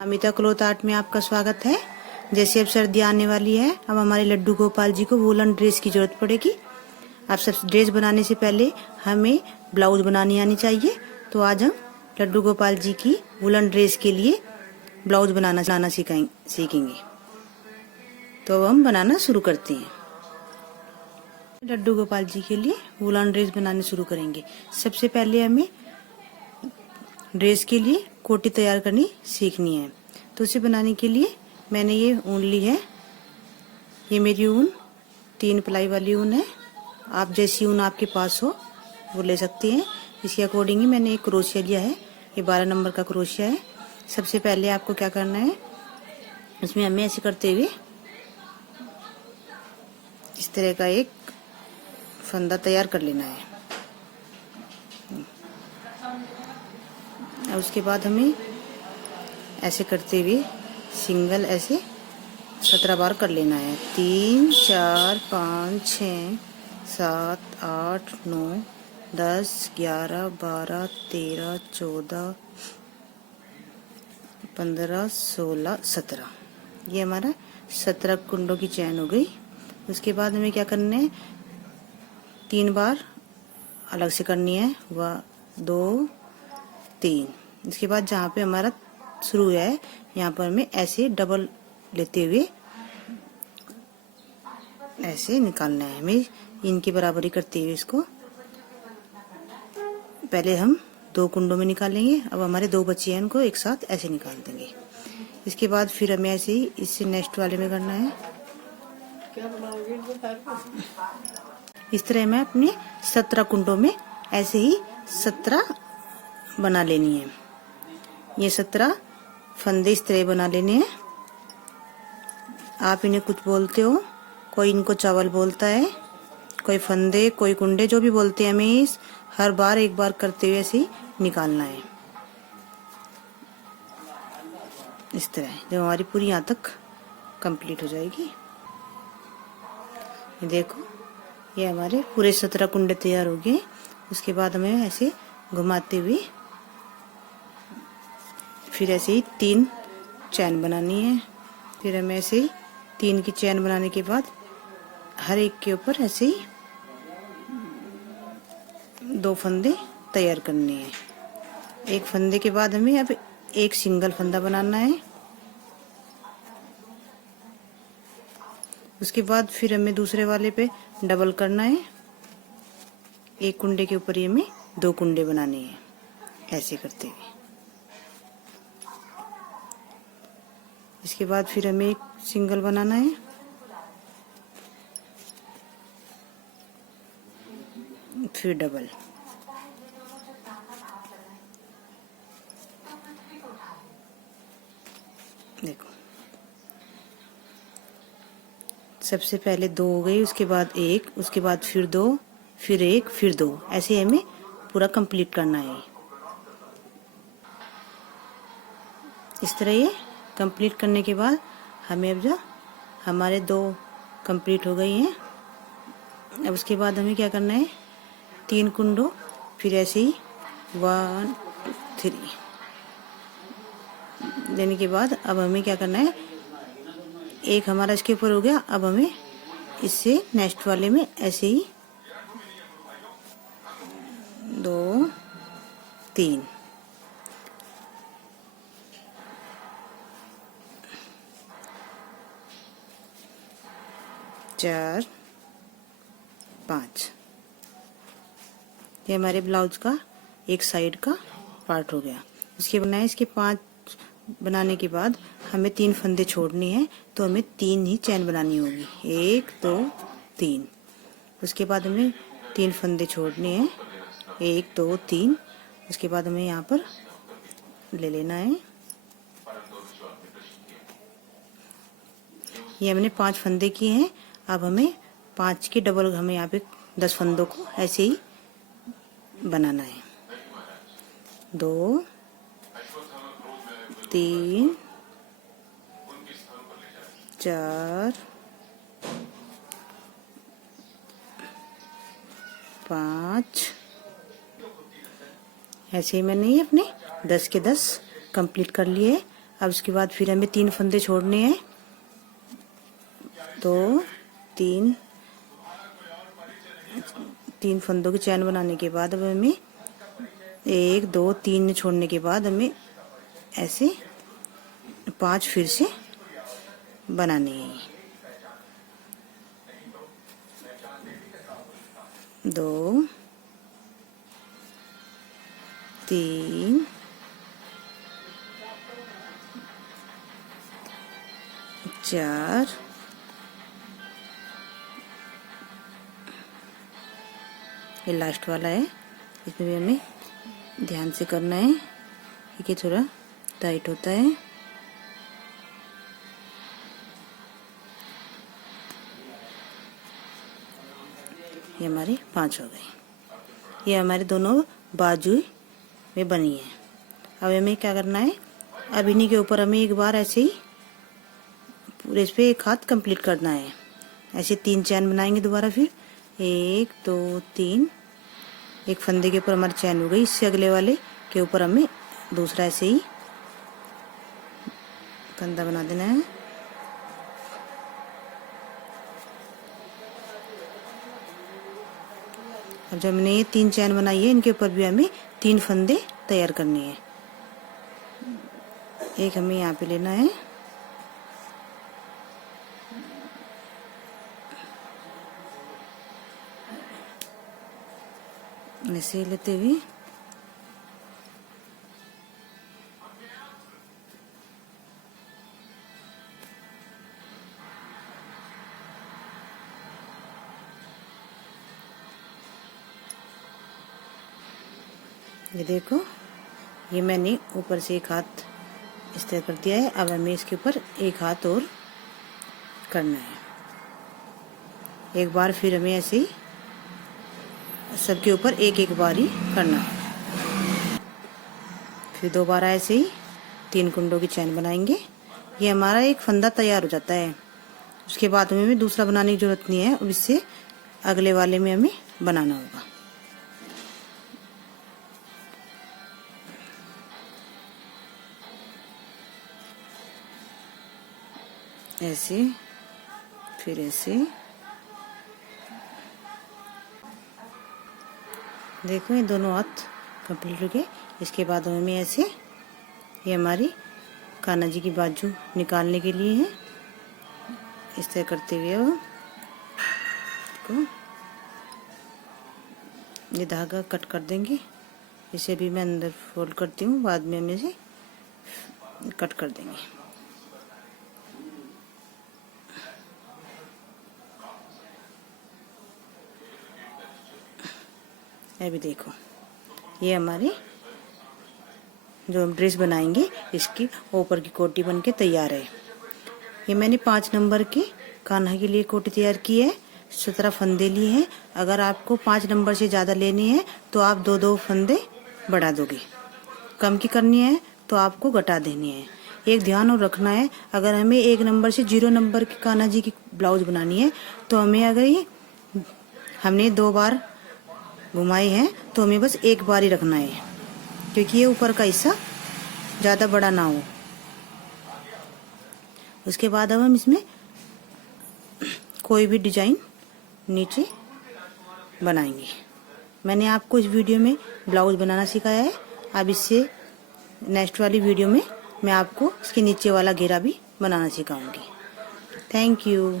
Amita cloth art में आपका स्वागत है। जैसे अब सर्दी आने वाली है, अब हमारे लड्डू गोपाल जी को वूलन ड्रेस की जरूरत पड़ेगी। अब सब ड्रेस बनाने से पहले हमें ब्लाउज बनानी आनी चाहिए। तो आज हम लड्डू गोपाल जी की वूलन ड्रेस के लिए ब्लाउज बनाना सीखेंगे। तो अब हम बनाना शुरू करते हैं। लड्डू गोपाल जी के लिए वूलन ड्रेस बनाने शुरू करेंगे। सबसे पहले हमें ड्रेस के लिए कोटी तैयार करनी सीखनी है। तो उसे बनाने के लिए मैंने ये ऊन ली है। ये मेरी ऊन 3 प्लाई वाली ऊन है। आप जैसी ऊन आपके पास हो वो ले सकते हैं। इसके अकॉर्डिंग ही मैंने एक क्रोशिया लिया है। ये 12 नंबर का क्रोशिया है। सबसे पहले आपको क्या करना है, इसमें हमें ऐसे करते हुए इस तरह का एक फंदा तैयार कर लेना है। और उसके बाद हमें ऐसे करते हुए सिंगल ऐसे 17 बार कर लेना है। 3 4 5 6 7 8 9 10 11 12 13 14 15 16 17। ये हमारा 17 कुंडों की चैन हो गई। उसके बाद हमें क्या करना है, 3 बार अलग से करनी है। 1 2 3। इसके बाद जहाँ पे हमारा शुरू है यहाँ पर हमें ऐसे डबल लेते हुए ऐसे निकालना है। हमें इनकी बराबरी करते हुए इसको पहले हम 2 कुंडों में निकालेंगे। अब हमारे 2 बचे हैं, उनको एक साथ ऐसे निकाल देंगे। इसके बाद फिर हमें ऐसे ही इससे नेक्स्ट वाले में करना है। इस तरह मैं अपने 17 कुंडों में ऐसे ही 17 बना लेनी है। ये 17 फंदे इस तरह बना लेने हैं। आप इन्हें कुछ बोलते हो, कोई इनको चावल बोलता है, कोई फंदे, कोई कुंडे, जो भी बोलते हैं। हमें हर बार एक बार करते हुए ऐसे ही निकालना है। इस तरह जब हमारी पूरी यहाँ तक कंप्लीट हो जाएगी। ये देखो, ये हमारे पूरे 17 कुंडे तैयार हो गए। उसके बाद हमें ऐसे घुमाते हुए फिर ऐसे ही 3 चैन बनानी है। फिर हमें ऐसे ही 3 की चैन बनाने के बाद हर एक के ऊपर ऐसे ही 2 फंदे तैयार करने हैं। एक फंदे के बाद हमें अब एक सिंगल फंदा बनाना है। उसके बाद फिर हमें दूसरे वाले पे डबल करना है। एक कुंडे के ऊपर ही हमें 2 कुंडे बनाने हैं, ऐसे करते हुए। इसके बाद फिर हमें एक सिंगल बनाना है। फिर डबल। देखो, सबसे पहले 2 हो गई, उसके बाद 1, उसके बाद फिर 2, फिर 1, फिर 2। ऐसे हमें पूरा कंप्लीट करना है। इस तरह ये कंप्लीट करने के बाद हमें अब जो हमारे 2 कंप्लीट हो गई हैं। अब उसके बाद हमें क्या करना है, 3 कुंडों, फिर ऐसे ही 1 2 3 देने के बाद अब हमें क्या करना है, एक हमारा इसके ऊपर हो गया। अब हमें इससे नेक्स्ट वाले में ऐसे ही 2 3 4 5। ये हमारे ब्लाउज का एक साइड का पार्ट हो गया। इसके बनाए, इसके 5 बनाने के बाद हमें 3 फंदे छोड़नी है। तो हमें 3 ही चैन बनानी होगी। 1 2 3। उसके बाद हमें 3 फंदे छोड़ने हैं। 1 2 3। उसके बाद हमें यहाँ पर ले लेना है। ये हमने 5 फंदे किए हैं। अब हमें 5 के डबल, हमें यहाँ पे 10 फंदों को ऐसे ही बनाना है। 2 3 4 5। ऐसे ही मैंने ये अपने 10 के 10 कंप्लीट कर लिए। अब उसके बाद फिर हमें 3 फंदे छोड़ने हैं। 2 3 3 फंदों की चैन बनाने के बाद अब हमें 1 2 3 छोड़ने के बाद हमें ऐसे 5 फिर से बनाने हैं। 2 3 4 ये लास्ट वाला है, इसमें भी हमें ध्यान से करना है क्योंकि थोड़ा टाइट होता है। ये हमारे 5 हो गए। ये हमारे दोनों बाजू में बनी है। अब हमें क्या करना है, अब इन्हीं के ऊपर हमें एक बार ऐसे ही पूरे इस पे एक हाथ कंप्लीट करना है। ऐसे 3 चैन बनाएंगे दोबारा, फिर 1 2 3 एक फंदे के ऊपर हमारी चैन हो गई। इससे अगले वाले के ऊपर हमें दूसरा ऐसे ही फंदा बना देना है। अब जब हमने ये 3 चैन बनाई है, इनके ऊपर भी हमें 3 फंदे तैयार करने हैं। एक हमें यहाँ पे लेना है, ऐसे लेते हुए ये देखो, ये मैंने ऊपर से एक हाथ इस तरह कर दिया है। अब हमें इसके ऊपर एक हाथ और करना है। एक बार फिर हमें ऐसे ही सबके ऊपर एक एक बार ही करना है। फिर दोबारा ऐसे ही 3 कुंडों की चैन बनाएंगे। ये हमारा एक फंदा तैयार हो जाता है। उसके बाद हमें भी दूसरा बनाने की जरूरत नहीं है। अब इससे अगले वाले में हमें बनाना होगा। ऐसे फिर ऐसे देखो, ये दोनों हाथ कंप्लीट हो गए। इसके बाद हमें ऐसे, ये हमारी कान्हा जी की बाजू निकालने के लिए है। इस तरह करते हुए देखो, ये धागा कट कर देंगे। इसे भी मैं अंदर फोल्ड करती हूँ, बाद में हम इसे कट कर देंगे। अभी देखो, ये हमारी जो हम ड्रेस बनाएंगे इसकी ऊपर की कोटी बन के तैयार है। ये मैंने 5 नंबर की कान्हा के लिए कोटी तैयार की है। 17 फंदे लिए हैं। अगर आपको 5 नंबर से ज़्यादा लेनी है तो आप 2-2 फंदे बढ़ा दोगे। कम की करनी है तो आपको घटा देनी है। एक ध्यान और रखना है, अगर हमें 1 नंबर से 0 नंबर की कान्हा जी की ब्लाउज बनानी है तो हमें, अगर ये हमने 2 बार घुमाई है तो हमें बस 1 बार ही रखना है, क्योंकि ये ऊपर का हिस्सा ज़्यादा बड़ा ना हो। उसके बाद अब हम इसमें कोई भी डिजाइन नीचे बनाएंगे। मैंने आपको इस वीडियो में ब्लाउज बनाना सिखाया है। अब इससे नेक्स्ट वाली वीडियो में मैं आपको इसके नीचे वाला घेरा भी बनाना सिखाऊंगी। Thank you.